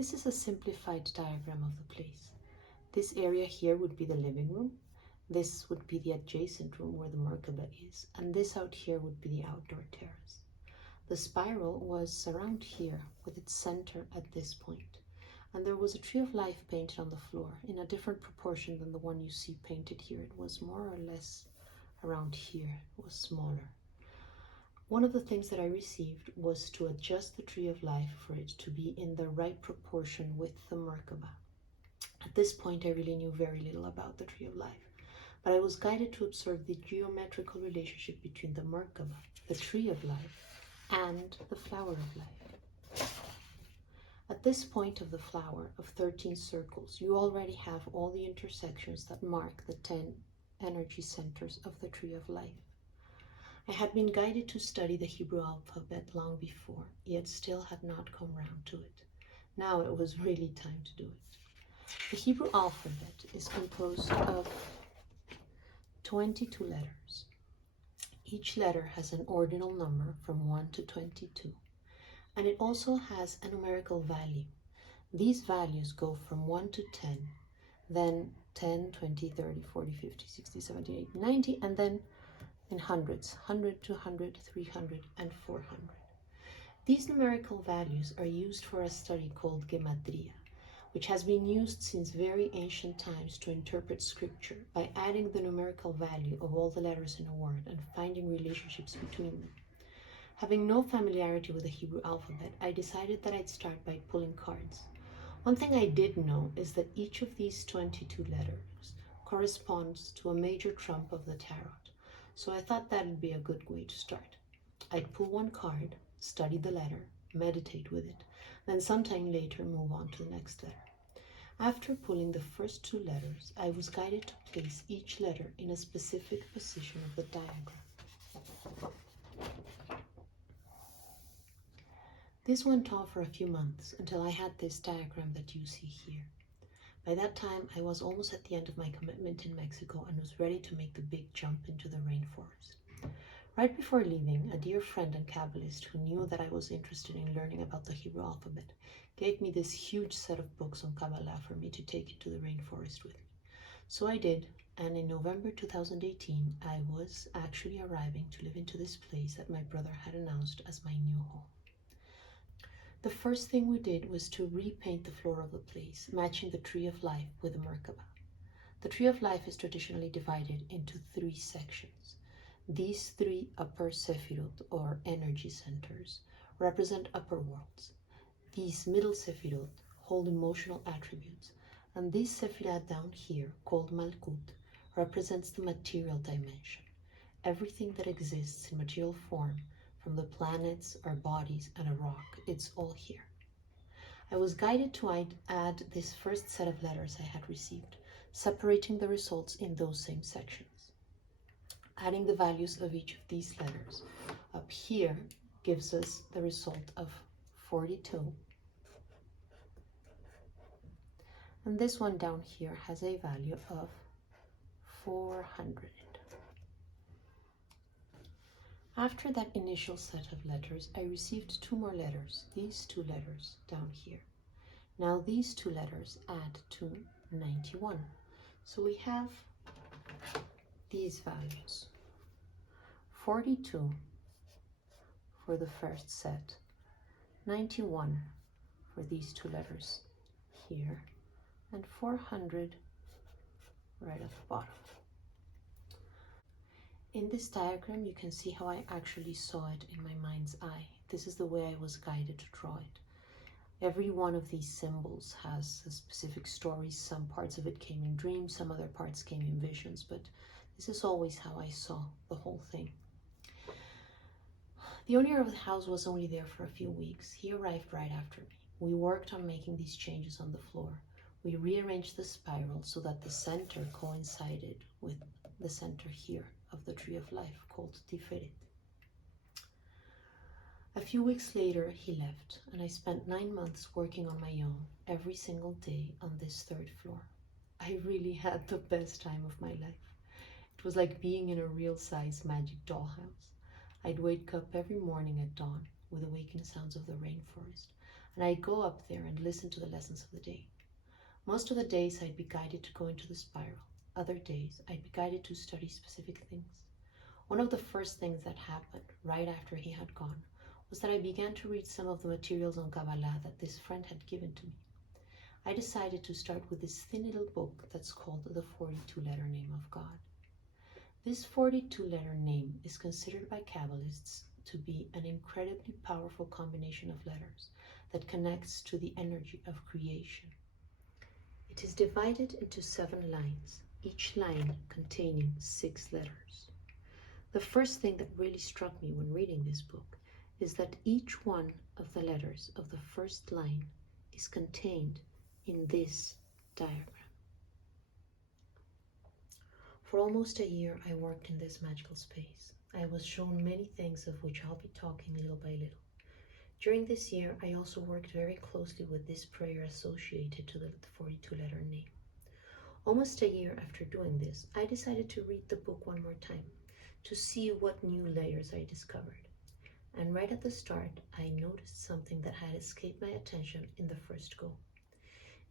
This is a simplified diagram of the place. This area here would be the living room. This would be the adjacent room where the Merkaba is, and this out here would be the outdoor terrace. The spiral was around here with its center at this point, and there was a tree of life painted on the floor in a different proportion than the one you see painted here. It was more or less around here, it was smaller. One of the things that I received was to adjust the tree of life for it to be in the right proportion with the Merkaba. At this point, I really knew very little about the tree of life, but I was guided to observe the geometrical relationship between the Merkaba, the tree of life, and the flower of life. At this point of the flower of 13 circles, you already have all the intersections that mark the 10 energy centers of the tree of life. I had been guided to study the Hebrew alphabet long before, yet still had not come round to it. Now it was really time to do it. The Hebrew alphabet is composed of 22 letters. Each letter has an ordinal number from 1 to 22, and it also has a numerical value. These values go from 1 to 10, then 10, 20, 30, 40, 50, 60, 70, 80, 90, and then in hundreds, 100, 200, 300, and 400. These numerical values are used for a study called gematria, which has been used since very ancient times to interpret scripture by adding the numerical value of all the letters in a word and finding relationships between them. Having no familiarity with the Hebrew alphabet, I decided that I'd start by pulling cards. One thing I did know is that each of these 22 letters corresponds to a major trump of the tarot, so I thought that'd be a good way to start. I'd pull one card, study the letter, meditate with it, then sometime later move on to the next letter. After pulling the first 2 letters, I was guided to place each letter in a specific position of the diagram. This went on for a few months until I had this diagram that you see here. By that time, I was almost at the end of my commitment in Mexico and was ready to make the big jump into the rainforest. Right before leaving, a dear friend and Kabbalist who knew that I was interested in learning about the Hebrew alphabet gave me this huge set of books on Kabbalah for me to take into the rainforest with me. So I did, and in November 2018, I was actually arriving to live into this place that my brother had announced as my new home. The first thing we did was to repaint the floor of the place, matching the tree of life with the Merkaba. The tree of life is traditionally divided into 3 sections. These 3 upper Sefirot, or energy centers, represent upper worlds. These middle Sefirot hold emotional attributes, and this Sefirah down here, called Malkut, represents the material dimension. Everything that exists in material form, from the planets, our bodies, and a rock, it's all here. I was guided to add this first set of letters I had received, separating the results in those same sections. Adding the values of each of these letters up here gives us the result of 42. And this one down here has a value of 400. After that initial set of letters, I received 2 more letters, these 2 letters down here. Now these 2 letters add to 91. So we have these values. 42 for the first set, 91 for these 2 letters here, and 400 right at the bottom. In this diagram, you can see how I actually saw it in my mind's eye. This is the way I was guided to draw it. Every one of these symbols has a specific story. Some parts of it came in dreams, some other parts came in visions, but this is always how I saw the whole thing. The owner of the house was only there for a few weeks. He arrived right after me. We worked on making these changes on the floor. We rearranged the spiral so that the center coincided with the center here of the tree of life, called Tiferet. A few weeks later, he left, and I spent 9 months working on my own every single day on this 3rd floor. I really had the best time of my life. It was like being in a real-size magic dollhouse. I'd wake up every morning at dawn with the waking sounds of the rainforest, and I'd go up there and listen to the lessons of the day. Most of the days I'd be guided to go into the spiral. Other days I'd be guided to study specific things. One of the first things that happened right after he had gone was that I began to read some of the materials on Kabbalah that this friend had given to me. I decided to start with this thin little book that's called the 42-letter name of God. This 42-letter name is considered by Kabbalists to be an incredibly powerful combination of letters that connects to the energy of creation. It is divided into 7 lines, each line containing 6 letters. The first thing that really struck me when reading this book is that each one of the letters of the first line is contained in this diagram. For almost a year, I worked in this magical space. I was shown many things of which I'll be talking little by little. During this year, I also worked very closely with this prayer associated to the 42-letter name. Almost a year after doing this, I decided to read the book one more time to see what new layers I discovered. And right at the start, I noticed something that had escaped my attention in the first go.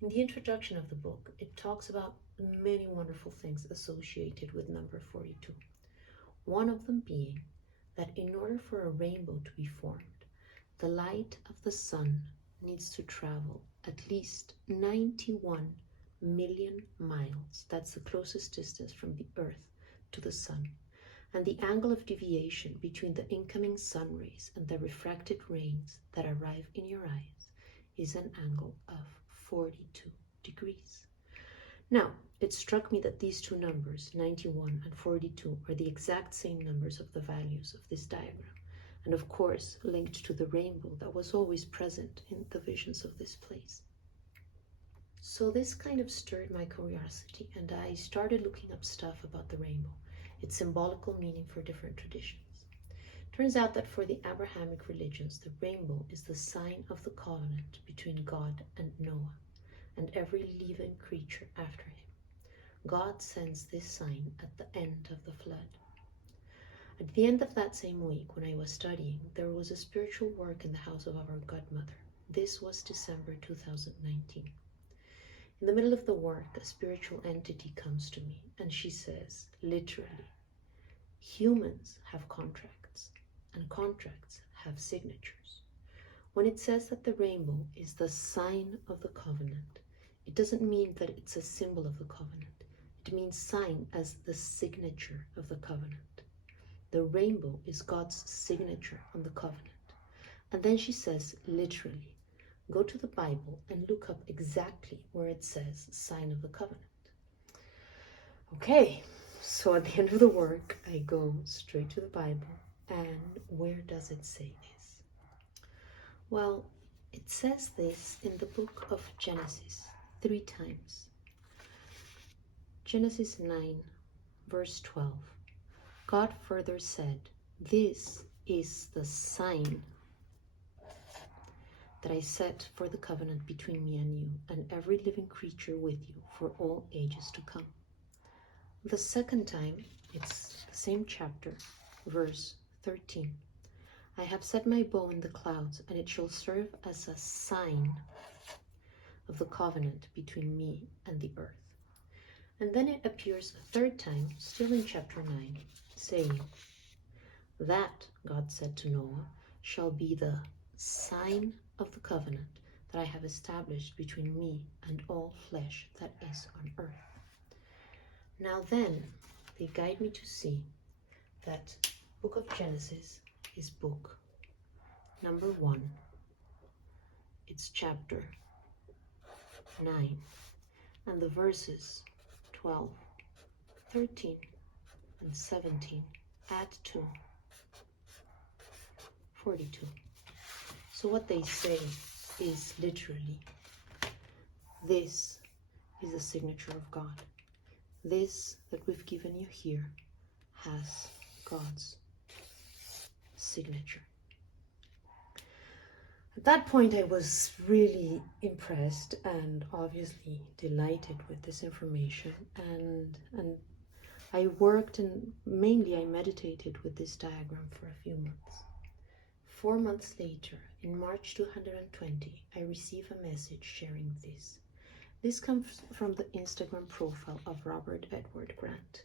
In the introduction of the book, it talks about many wonderful things associated with number 42. One of them being that in order for a rainbow to be formed, the light of the sun needs to travel at least 91 million miles. That's the closest distance from the Earth to the sun. And the angle of deviation between the incoming sun rays and the refracted rays that arrive in your eyes is an angle of 42 degrees. Now, it struck me that these two numbers, 91 and 42, are the exact same numbers of the values of this diagram, and of course linked to the rainbow that was always present in the visions of this place. So this kind of stirred my curiosity, and I started looking up stuff about the rainbow, its symbolical meaning for different traditions. Turns out that for the Abrahamic religions, the rainbow is the sign of the covenant between God and Noah and every living creature after him. God sends this sign at the end of the flood. At the end of that same week, when I was studying, there was a spiritual work in the house of our godmother. This was December 2019. In the middle of the work, a spiritual entity comes to me and she says, literally, humans have contracts and contracts have signatures. When it says that the rainbow is the sign of the covenant, it doesn't mean that it's a symbol of the covenant. It means sign as the signature of the covenant. The rainbow is God's signature on the covenant. And then she says, literally, go to the Bible and look up exactly where it says sign of the covenant. Okay, so at the end of the work, I go straight to the Bible. And where does it say this? Well, it says this in the book of Genesis 3 times. Genesis 9, verse 12. God further said, this is the sign that I set for the covenant between me and you and every living creature with you for all ages to come. The second time, it's the same chapter, verse 13. I have set my bow in the clouds, and it shall serve as a sign of the covenant between me and the earth. And then it appears a third time, still in chapter 9, saying, that, God said to Noah, shall be the sign of the covenant that I have established between me and all flesh that is on earth. Now then, they guide me to see that book of Genesis is book number 1. It's chapter 9, and the verses 12, 13, and 17 add to 42. So what they say is literally, this is the signature of God. This that we've given you here has God's signature. At that point, I was really impressed and obviously delighted with this information, and I worked and mainly I meditated with this diagram for a few months. 4 months later, In March 220, I receive a message sharing this. This comes from the Instagram profile of Robert Edward Grant.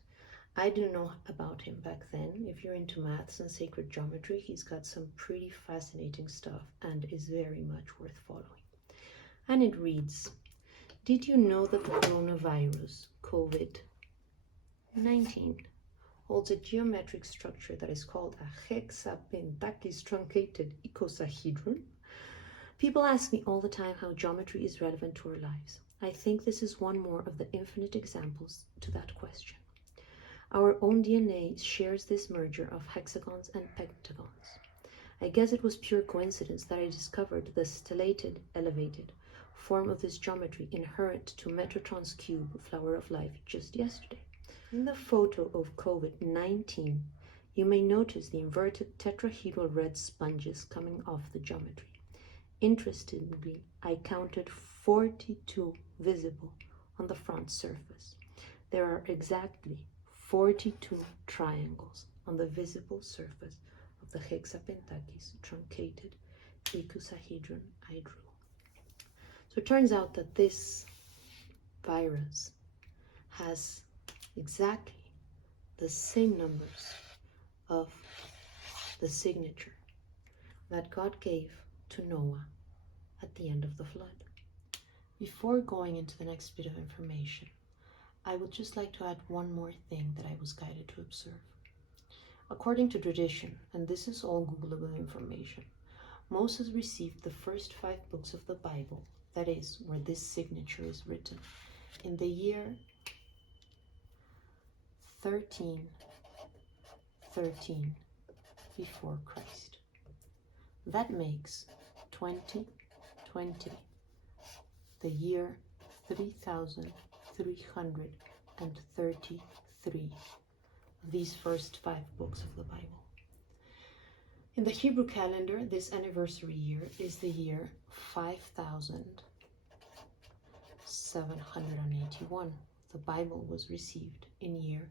I didn't know about him back then. If you're into maths and sacred geometry, he's got some pretty fascinating stuff and is very much worth following. And it reads, did you know that the coronavirus, COVID-19, holds a geometric structure that is called a hexapentakis truncated icosahedron? People ask me all the time how geometry is relevant to our lives. I think this is one more of the infinite examples to that question. Our own DNA shares this merger of hexagons and pentagons. I guess it was pure coincidence that I discovered the stellated, elevated form of this geometry inherent to Metatron's cube, flower of life, just yesterday. In the photo of COVID-19, you may notice the inverted tetrahedral red sponges coming off the geometry. Interestingly, I counted 42 visible on the front surface. There are exactly 42 triangles on the visible surface of the hexapentakis truncated icosahedron I drew. So it turns out that this virus has exactly the same numbers of the signature that God gave to Noah at the end of the flood. Before going into the next bit of information, I would just like to add one more thing that I was guided to observe. According to tradition, and this is all Googleable information, Moses received the first 5 books of the Bible, that is, where this signature is written, in the year 1313 before Christ. That makes 2020 the year 3333 of these first 5 books of the Bible. In the Hebrew calendar, this anniversary year is the year 5781. The Bible was received in year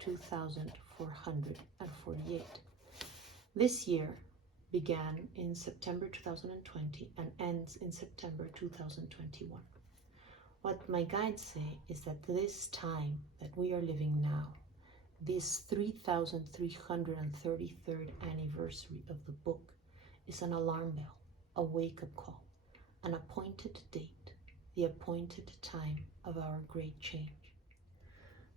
2448. This year began in September 2020 and ends in September 2021. What my guides say is that this time that we are living now, this 3333rd anniversary of the book, is an alarm bell, a wake-up call, an appointed date, the appointed time of our great change.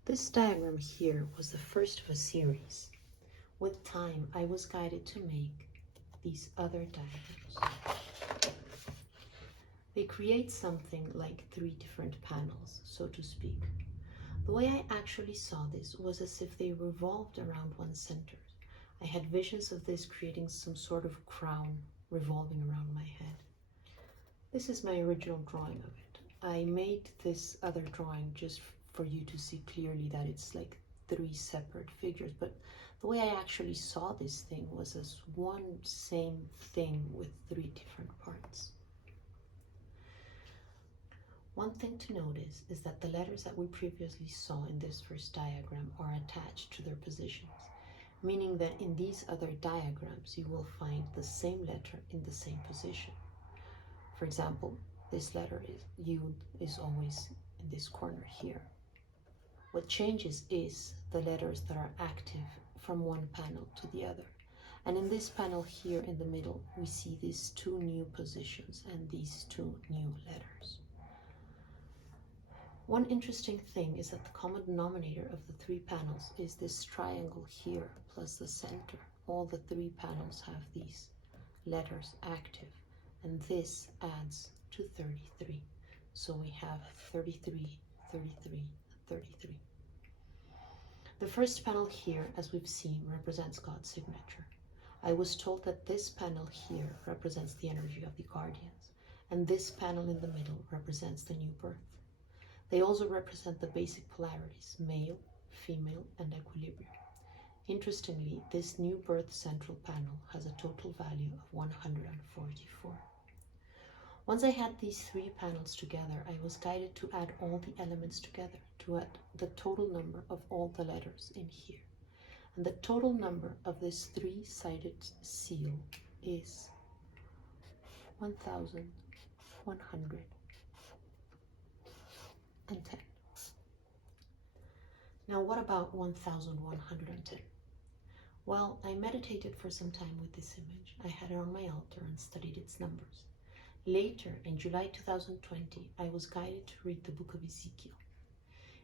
This diagram here was the first of a series. With time, I was guided to make these other diagrams. They create something like 3 different panels, so to speak. The way I actually saw this was as if they revolved around one center. I had visions of this creating some sort of crown revolving around my head. This is my original drawing of it. I made this other drawing just for you to see clearly that it's like 3 separate figures, but the way I actually saw this thing was as one same thing with 3 different parts. One thing to notice is that the letters that we previously saw in this first diagram are attached to their positions, meaning that in these other diagrams you will find the same letter in the same position. For example, this letter Yud is always in this corner here. What changes is the letters that are active from one panel to the other. And in this panel here in the middle, we see these 2 new positions and these 2 new letters. One interesting thing is that the common denominator of the 3 panels is this triangle here plus the center. All the 3 panels have these letters active, and this adds to 33. So we have 33, 33, 33. The first panel here, as we've seen, represents God's signature. I was told that this panel here represents the energy of the guardians, and this panel in the middle represents the new birth. They also represent the basic polarities, male, female, and equilibrium. Interestingly, this new birth central panel has a total value of 144. Once I had these 3 panels together, I was guided to add all the elements together, to add the total number of all the letters in here. And the total number of this 3-sided seal is 1110. Now, what about 1110? Well, I meditated for some time with this image. I had it on my altar and studied its numbers. Later, in July 2020, I was guided to read the book of Ezekiel.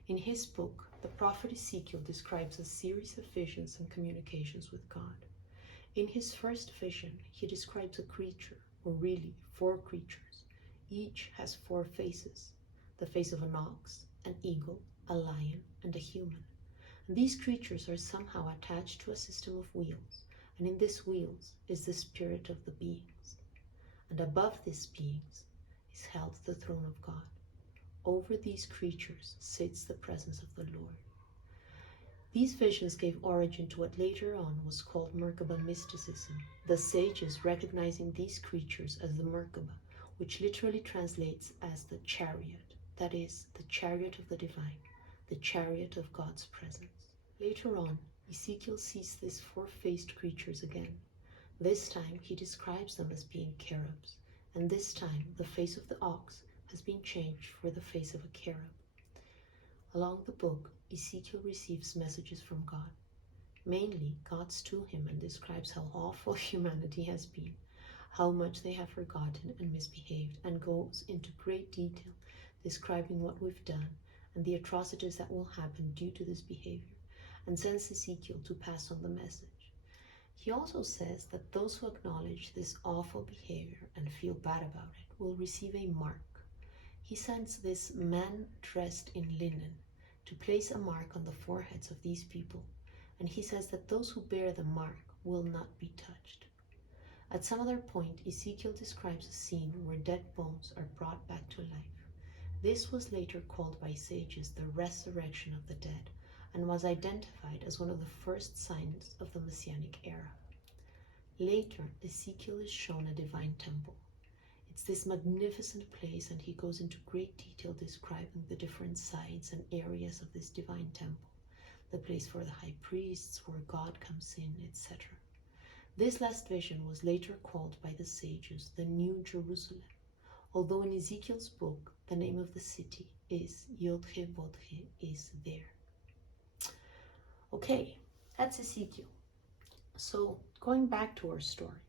In his book, the prophet Ezekiel describes a series of visions and communications with God. In his first vision, he describes a creature, or really 4 creatures. Each has 4 faces: the face of an ox, an eagle, a lion, and a human. And these creatures are somehow attached to a system of wheels, and in these wheels is the spirit of the beings. And above these beings is held the throne of God. Over these creatures sits the presence of the Lord. These visions gave origin to what later on was called Merkaba mysticism, the sages recognizing these creatures as the Merkaba, which literally translates as the chariot, that is, the chariot of the divine, the chariot of God's presence. Later on, Ezekiel sees these 4-faced creatures again. This time he describes them as being cherubs, and this time the face of the ox has been changed for the face of a cherub. Along the book, Ezekiel receives messages from God. Mainly, God's to him and describes how awful humanity has been, how much they have forgotten and misbehaved, and goes into great detail describing what we've done and the atrocities that will happen due to this behavior, and sends Ezekiel to pass on the message. He also says that those who acknowledge this awful behavior and feel bad about it will receive a mark. He sends this man dressed in linen to place a mark on the foreheads of these people, and he says that those who bear the mark will not be touched. At some other point, Ezekiel describes a scene where dead bones are brought back to life. This was later called by sages the resurrection of the dead, and was identified as one of the first signs of the Messianic era. Later, Ezekiel is shown a divine temple. It's this magnificent place, and he goes into great detail describing the different sides and areas of this divine temple, the place for the high priests, where God comes in, etc. This last vision was later called by the sages the New Jerusalem, although in Ezekiel's book, the name of the city is Yod-He-Vod-He, is there. Okay, that's Ezekiel. So, going back to our story.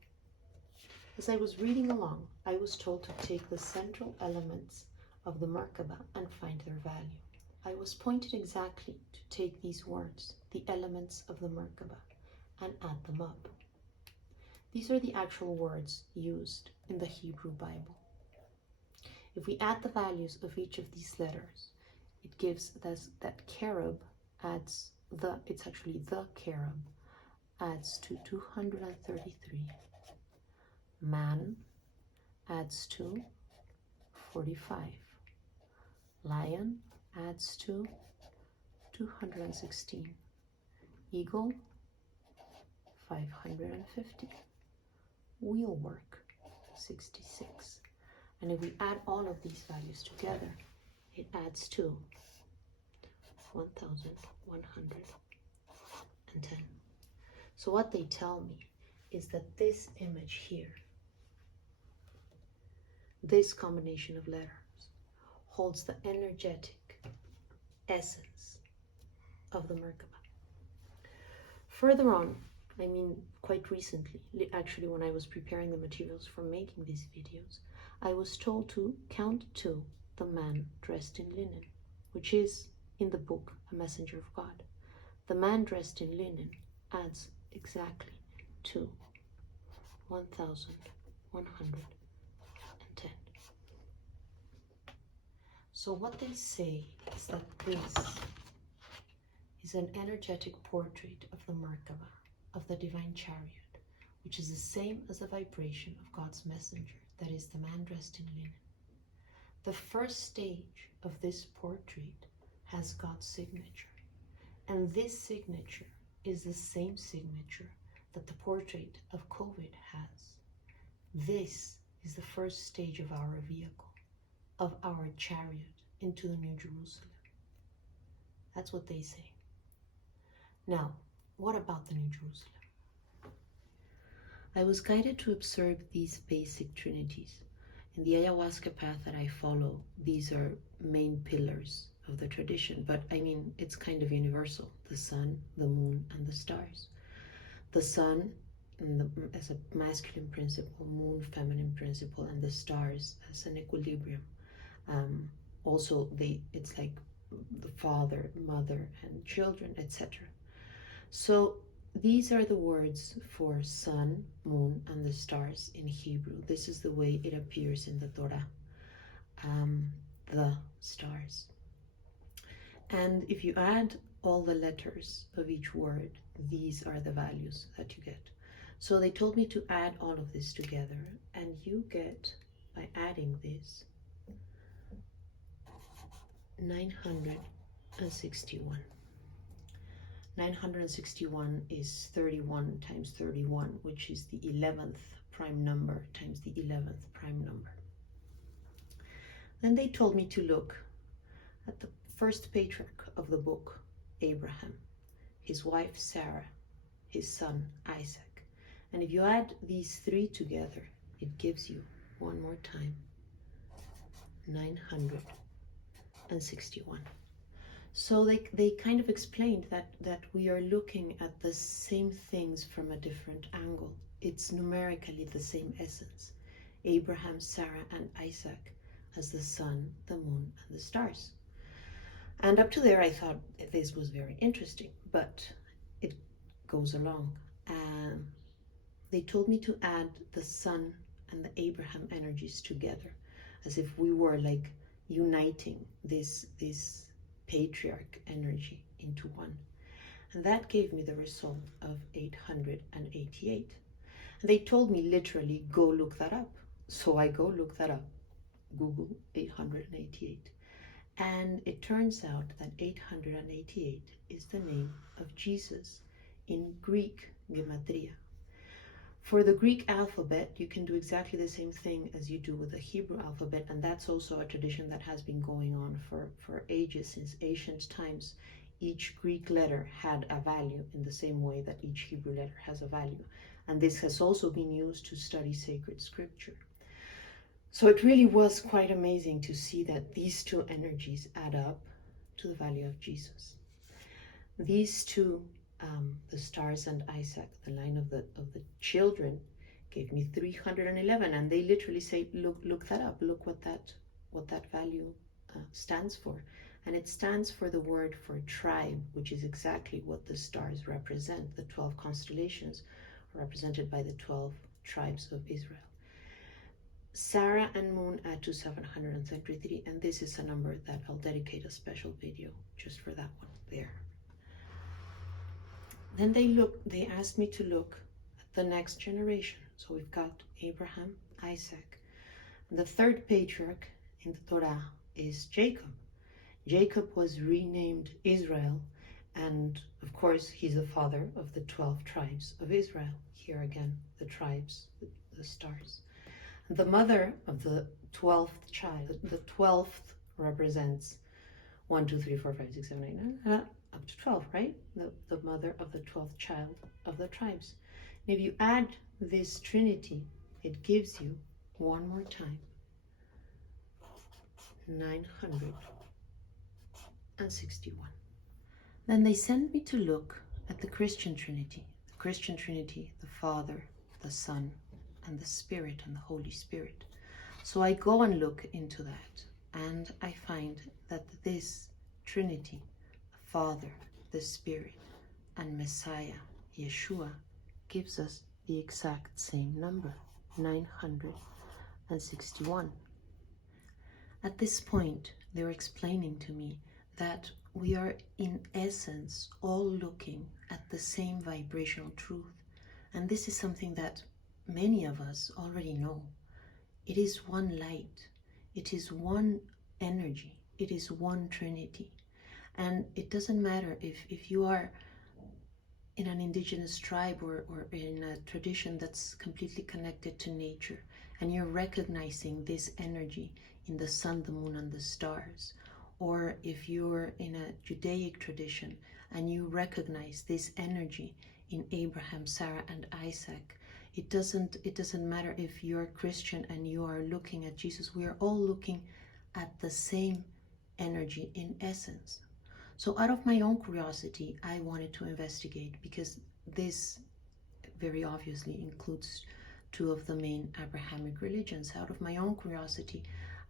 As I was reading along, I was told to take the central elements of the Merkaba and find their value. I was pointed exactly to take these words, the elements of the Merkaba, and add them up. These are the actual words used in the Hebrew Bible. If we add the values of each of these letters, it gives us that cherub adds it's actually the cherub adds to 233. Man adds to 45. Lion adds to 216. Eagle 550. Wheelwork 66. And if we add all of these values together, it adds to 1110. So what they tell me is that this image here, this combination of letters, holds the energetic essence of the Merkaba. Further on, I mean quite recently, actually when I was preparing the materials for making these videos, I was told to count to the man dressed in linen, which is in the book A Messenger of God. The man dressed in linen adds exactly to 1110. So what they say is that this is an energetic portrait of the Merkaba, of the divine chariot, which is the same as the vibration of God's messenger, that is the man dressed in linen. The first stage of this portrait has God's signature, and this signature is the same signature that the portrait of COVID has. This is the first stage of our vehicle, of our chariot into the New Jerusalem. That's what they say. Now, what about the New Jerusalem? I was guided to observe these basic trinities. In the ayahuasca path that I follow, these are main pillars of the tradition, but I mean, it's kind of universal: the sun, the moon, and the stars. The sun as a masculine principle, moon feminine principle, and the stars as an equilibrium. Also, it's like the father, mother, and children, etc. So these are the words for sun, moon, and the stars in Hebrew. This is the way it appears in the Torah. The stars. And if you add all the letters of each word, these are the values that you get. So they told me to add all of this together, and you get, by adding this, 961. 961 is 31 times 31, which is the 11th prime number times the 11th prime number. Then they told me to look at the first patriarch of the book, Abraham, his wife Sarah, his son Isaac. And if you add these three together, it gives you, one more time, 961. So they kind of explained that we are looking at the same things from a different angle. It's numerically the same essence: Abraham, Sarah, and Isaac as the sun, the moon, and the stars. And up to there I thought this was very interesting, but it goes along. They told me to add the sun and the Abraham energies together, as if we were like uniting this patriarch energy into one. And that gave me the result of 888. And they told me literally, go look that up. So I go look that up. Google 888. And it turns out that 888 is the name of Jesus in Greek gematria. For the Greek alphabet, you can do exactly the same thing as you do with the Hebrew alphabet, and that's also a tradition that has been going on for ages, since ancient times. Each Greek letter had a value in the same way that each Hebrew letter has a value. And this has also been used to study sacred scripture. So it really was quite amazing to see that these two energies add up to the value of Jesus. These two, the stars and Isaac, the line of the children, gave me 311, and they literally say, look that up, look what that value stands for. And it stands for the word for tribe, which is exactly what the stars represent. The 12 constellations are represented by the 12 tribes of Israel. Sarah and Moon add to 733, and this is a number that I'll dedicate a special video just for that one there. Then they asked me to look at the next generation. So we've got Abraham, Isaac. And the third patriarch in the Torah is Jacob. Jacob was renamed Israel, and of course he's the father of the 12 tribes of Israel. Here again, the tribes, the stars. And the mother of the 12th child, the 12th represents 1, 2, 3, 4, 5, 6, 7, 8, 9, up to 12, right? The mother of the 12th child of the tribes. And if you add this trinity, it gives you, one more time, 961. Then they sent me to look at the Christian Trinity. The Christian Trinity, the Father, the Son, and the Spirit, and the Holy Spirit. So I go and look into that, and I find that this Trinity, the Father, the Spirit, and Messiah, Yeshua, gives us the exact same number, 961. At this point, they're explaining to me that we are in essence all looking at the same vibrational truth. And this is something that many of us already know. It is one light. It is one energy. It is one Trinity. And it doesn't matter if you are in an indigenous tribe or in a tradition that's completely connected to nature, and you're recognizing this energy in the sun, the moon, and the stars, or if you're in a Judaic tradition and you recognize this energy in Abraham, Sarah, and Isaac, It doesn't matter if you're Christian and you are looking at Jesus. We are all looking at the same energy in essence. So out of my own curiosity, I wanted to investigate, because this very obviously includes two of the main Abrahamic religions. Out of my own curiosity,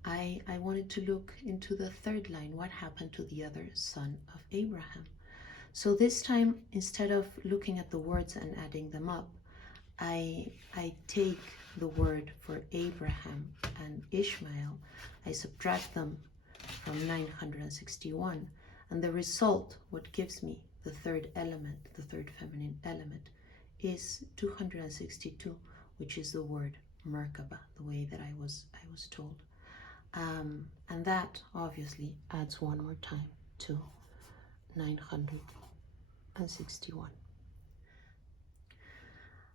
I wanted to look into the third line. What happened to the other son of Abraham? So this time, instead of looking at the words and adding them up, I take the word for Abraham and Ishmael, I subtract them from 961, and the result, what gives me the third element, the third feminine element, is 262, which is the word Merkaba, the way that I was told. And that obviously adds one more time to 961.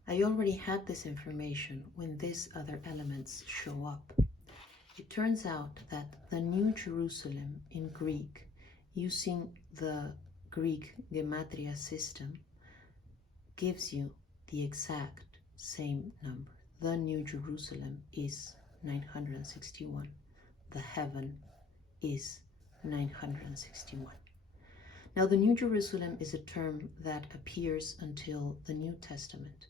I already had this information when these other elements show up. It turns out that the New Jerusalem in Greek, using the Greek gematria system, gives you the exact same number. The New Jerusalem is 961. The heaven is 961. Now, the New Jerusalem is a term that appears until the New Testament.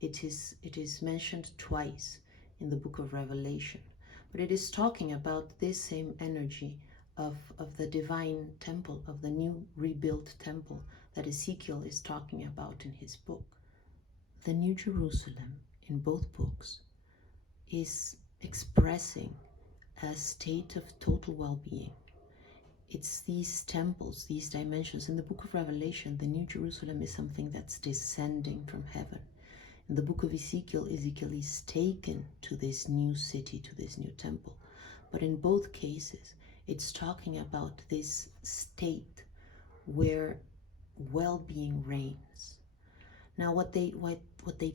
It is mentioned twice in the book of Revelation, but it is talking about this same energy of the divine temple, of the new rebuilt temple that Ezekiel is talking about in his book. The New Jerusalem in both books is expressing a state of total well-being. It's these temples, these dimensions. In the book of Revelation, the New Jerusalem is something that's descending from heaven. In the book of Ezekiel, Ezekiel is taken to this new city, to this new temple. But in both cases, it's talking about this state where well-being reigns. Now, what they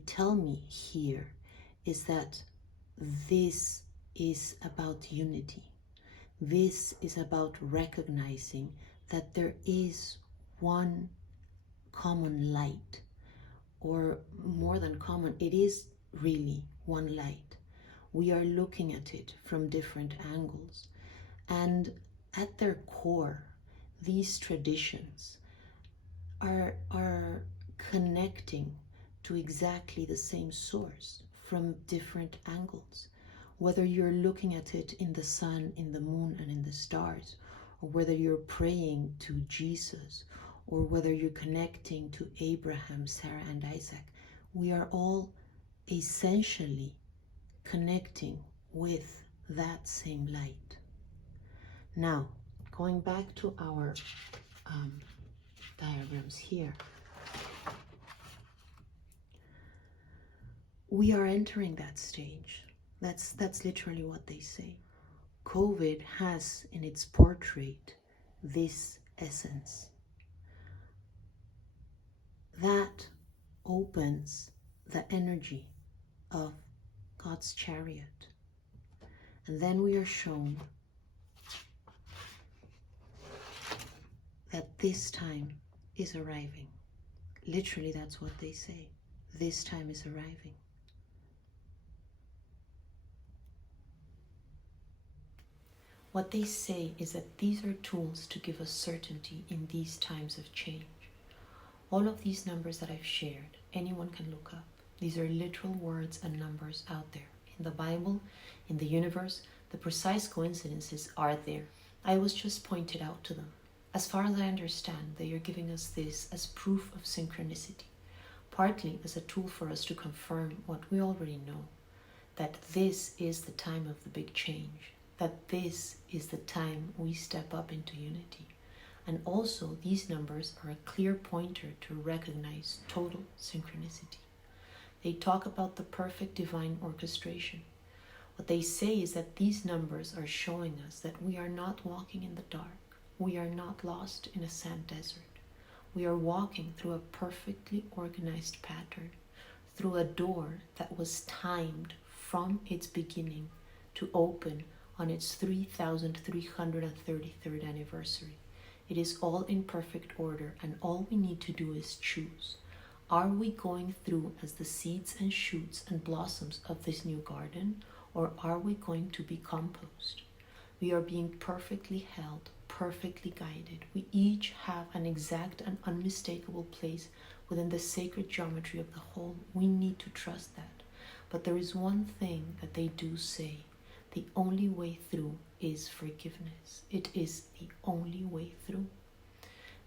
tell me here is that this is about unity. This is about recognizing that there is one common light, or more than common, it is really one light. We are looking at it from different angles. And at their core, these traditions are connecting to exactly the same source from different angles. Whether you're looking at it in the sun, in the moon, and in the stars, or whether you're praying to Jesus, or whether you're connecting to Abraham, Sarah, and Isaac, we are all essentially connecting with that same light. Now, going back to our diagrams here, we are entering that stage. That's literally what they say. COVID has in its portrait this essence that opens the energy of God's chariot. And then we are shown that this time is arriving. Literally, that's what they say. This time is arriving. What they say is that these are tools to give us certainty in these times of change. All of these numbers that I've shared, anyone can look up. These are literal words and numbers out there. In the Bible, in the universe, the precise coincidences are there. I was just pointed out to them. As far as I understand, they are giving us this as proof of synchronicity, partly as a tool for us to confirm what we already know, that this is the time of the big change, that this is the time we step up into unity. And also, these numbers are a clear pointer to recognize total synchronicity. They talk about the perfect divine orchestration. What they say is that these numbers are showing us that we are not walking in the dark. We are not lost in a sand desert. We are walking through a perfectly organized pattern, through a door that was timed from its beginning to open on its 3,333rd anniversary. It is all in perfect order, and all we need to do is choose. Are we going through as the seeds and shoots and blossoms of this new garden, or are we going to be compost? We are being perfectly held, perfectly guided. We each have an exact and unmistakable place within the sacred geometry of the whole. We need to trust that. But there is one thing that they do say. The only way through is forgiveness. It is the only way through.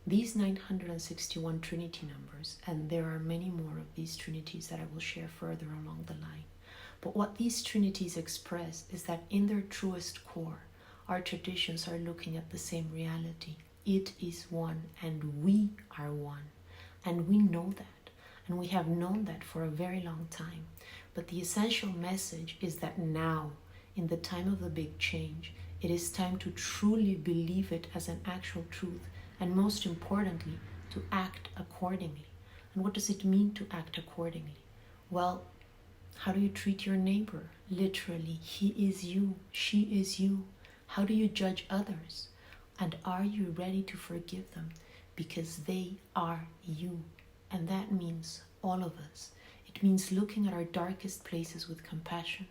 These 961 Trinity numbers, and there are many more of these Trinities that I will share further along the line. But what these Trinities express is that in their truest core, our traditions are looking at the same reality. It is one, and we are one. And we know that. And we have known that for a very long time. But the essential message is that now, in the time of the big change, it is time to truly believe it as an actual truth, and most importantly, to act accordingly. And what does it mean to act accordingly? Well, how do you treat your neighbor? Literally, he is you, she is you. How do you judge others? And are you ready to forgive them? Because they are you. And that means all of us. It means looking at our darkest places with compassion.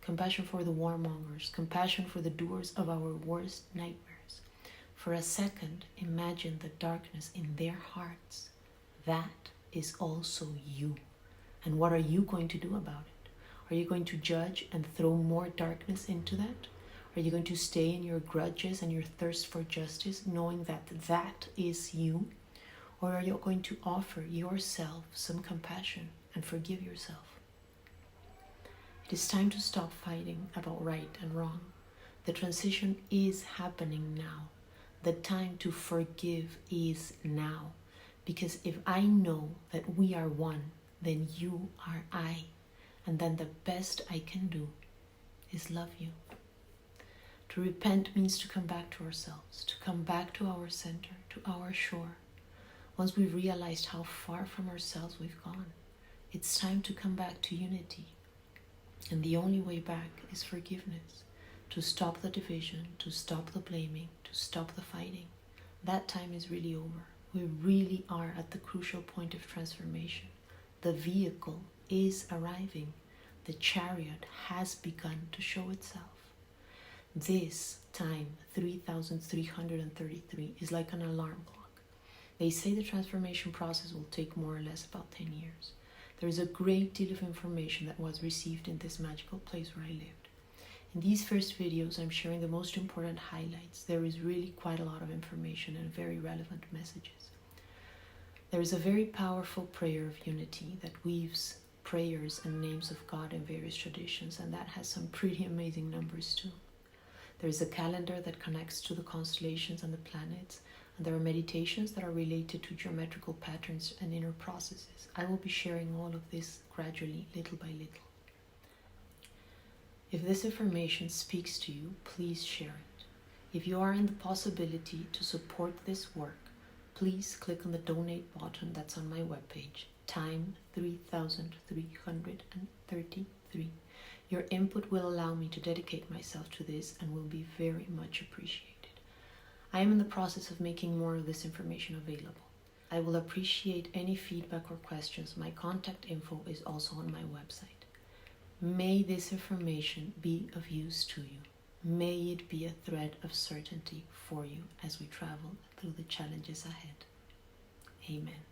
Compassion for the warmongers, compassion for the doers of our worst nightmares. For a second, imagine the darkness in their hearts. That is also you. And what are you going to do about it? Are you going to judge and throw more darkness into that? Are you going to stay in your grudges and your thirst for justice, knowing that that is you? Or are you going to offer yourself some compassion and forgive yourself? It is time to stop fighting about right and wrong. The transition is happening now. The time to forgive is now. Because if I know that we are one, then you are I. And then the best I can do is love you. To repent means to come back to ourselves, to come back to our center, to our shore. Once we've realized how far from ourselves we've gone, it's time to come back to unity. And the only way back is forgiveness, to stop the division, to stop the blaming, to stop the fighting. That time is really over. We really are at the crucial point of transformation. The vehicle is arriving. The chariot has begun to show itself. This time, 3,333, is like an alarm clock. They say the transformation process will take more or less about 10 years. There is a great deal of information that was received in this magical place where I lived. In these first videos, I'm sharing the most important highlights. There is really quite a lot of information and very relevant messages. There is a very powerful prayer of unity that weaves prayers and names of God in various traditions, and that has some pretty amazing numbers too. There is a calendar that connects to the constellations and the planets, and there are meditations that are related to geometrical patterns and inner processes. I will be sharing all of this gradually, little by little. If this information speaks to you, please share it. If you are in the possibility to support this work, please click on the donate button that's on my webpage, time 3,333. Your input will allow me to dedicate myself to this and will be very much appreciated. I am in the process of making more of this information available. I will appreciate any feedback or questions. My contact info is also on my website. May this information be of use to you. May it be a thread of certainty for you as we travel through the challenges ahead. Amen.